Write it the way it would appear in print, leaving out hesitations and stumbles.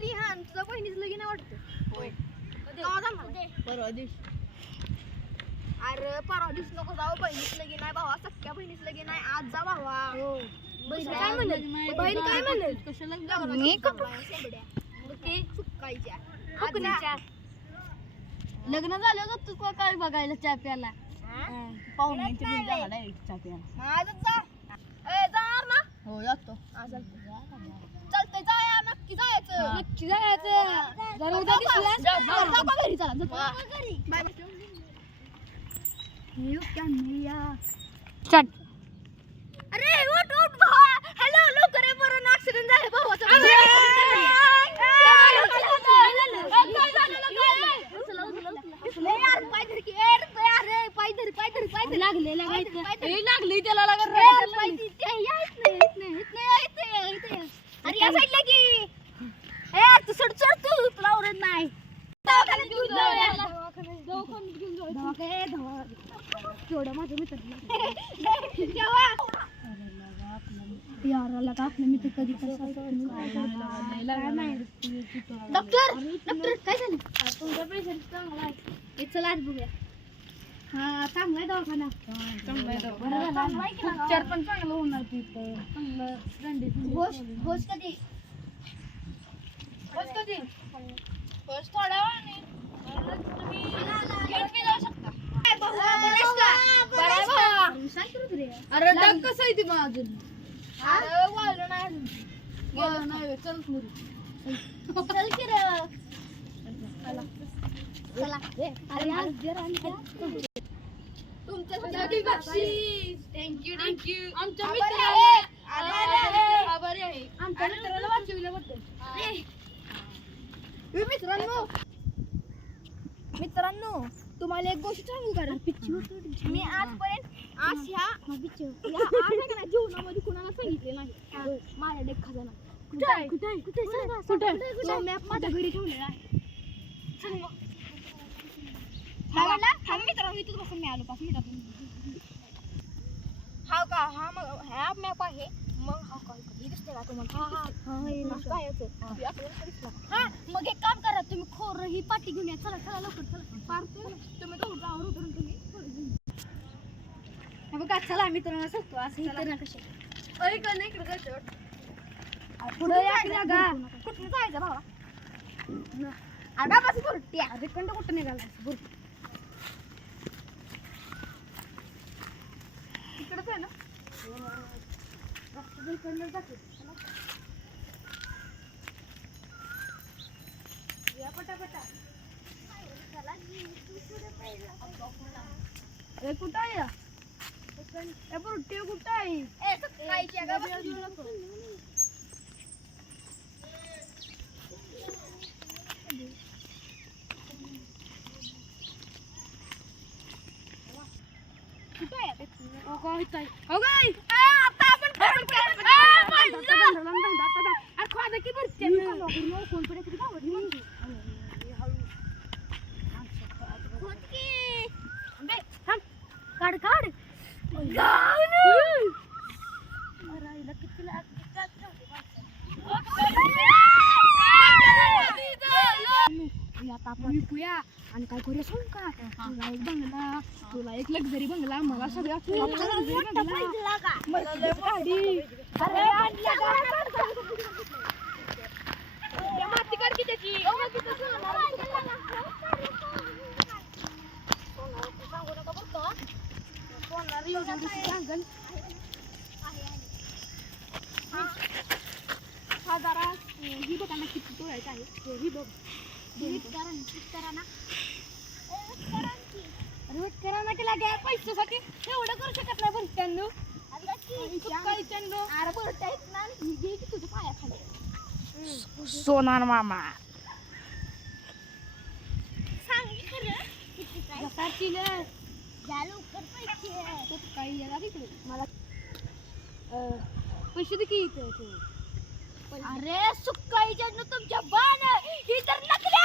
रिहान तुझं बहिणीच लगीन आहे वाटतं. होय. केव्हा जमणार? परवा दिवशी. अरे परवा दिवशी नको जाऊ, बहिणीच लगीन आहे भावा, सख्या बहिणीच लगीन आहे, आज जा भावा. बहीण काय म्हणेल? बहीण काय म्हणेल? मी सुकायच्या लग्न झालं होतं तू काय बघायला चहा प्यायला पाहुण्यांची चहा प्यायला माझं जा. ए जाणार ना? हो जातो चालतंय जाया, नक्की जायचं. नक्की जायचं जर उद्या दिसलास जा का घरी, चला जा घरी. बाय स्टार्ट अरे उठ उठ भावा. हॅलो लवकर ये, बरं ऍक्सिडेंट झाले भावाचं. लागले लागली त्याला अरे या साईडला की तू सोड सोड, तू तुला आवडत नाही. केवढा माझ्या मित्राला आपल्या मित्र कधी डॉक्टर डॉक्टर काय झालं? तुमचा पेशंट चांगला आहे. चला आज बघूया. हा चांगला आहे दवाखाना. उपचार पण चांगलं होणार तिथं होश कधी होश थोड्या वेळाने तुम्ही जाऊ शकता. अरे डग कसं आहे ती मग अजून अरे वाळलं नाही अजून. गेलं नाही चल चल की रे. चला अरे आज जरा तुमच्यासाठी बक्षीस. थँक्यू आमच्या आभारी आहे आमच्या मित्राला वाचविल्याबद्दल. मित्रांनो तुम्हाला एक गोष्ट सांगू का? मी आजपर्यंत ह्या जीवनामध्ये कुणाला सांगितले नाही. माझ्याकडे एक खजाना मॅप माझ्या घरी ठेवलेला आहे. मित्रांनो इथं बसून मी आलो 5 मिनिटातून. हा का हा मॅप आहे. मग हा कॉल दिसते का तुम्हाला? मग एक काम करा, तुम्ही खोर ही पाठी घेऊन या. चला चला लवकर चला. तुम्ही दोघं जाऊन उतरून तुम्ही बघा. चला मित्रांनो सांगतो असं इकडे कसे पुढे कुठून जायचं भावा? बस बुरट्या रिकंड कुठं निघाला? इकडंच आहे ना? पटापटा कुठं आहे बुरटी कुठं आहे? आणि काय करूया सांग का? तुला एक बंगला, तुला एक लक्झरी बंगला, मला सगळ्या माती काढ त्याची. सांगू नका बघतो हा जरा ही बघा ना किती तोडायचं आहे. ही बघ करा ना केला घ्या पैशासाठी एवढं करू शकत नाही. भरत्यांनो अरे भरत्या येत ना घे की तुझ्या पायाखाली. सोनार मामा सांग खरं किती काय लवकर पैसे काही तिकडे मला पैसे दे की अरे सुकाईच्या तुमच्या बाण ही तर नकली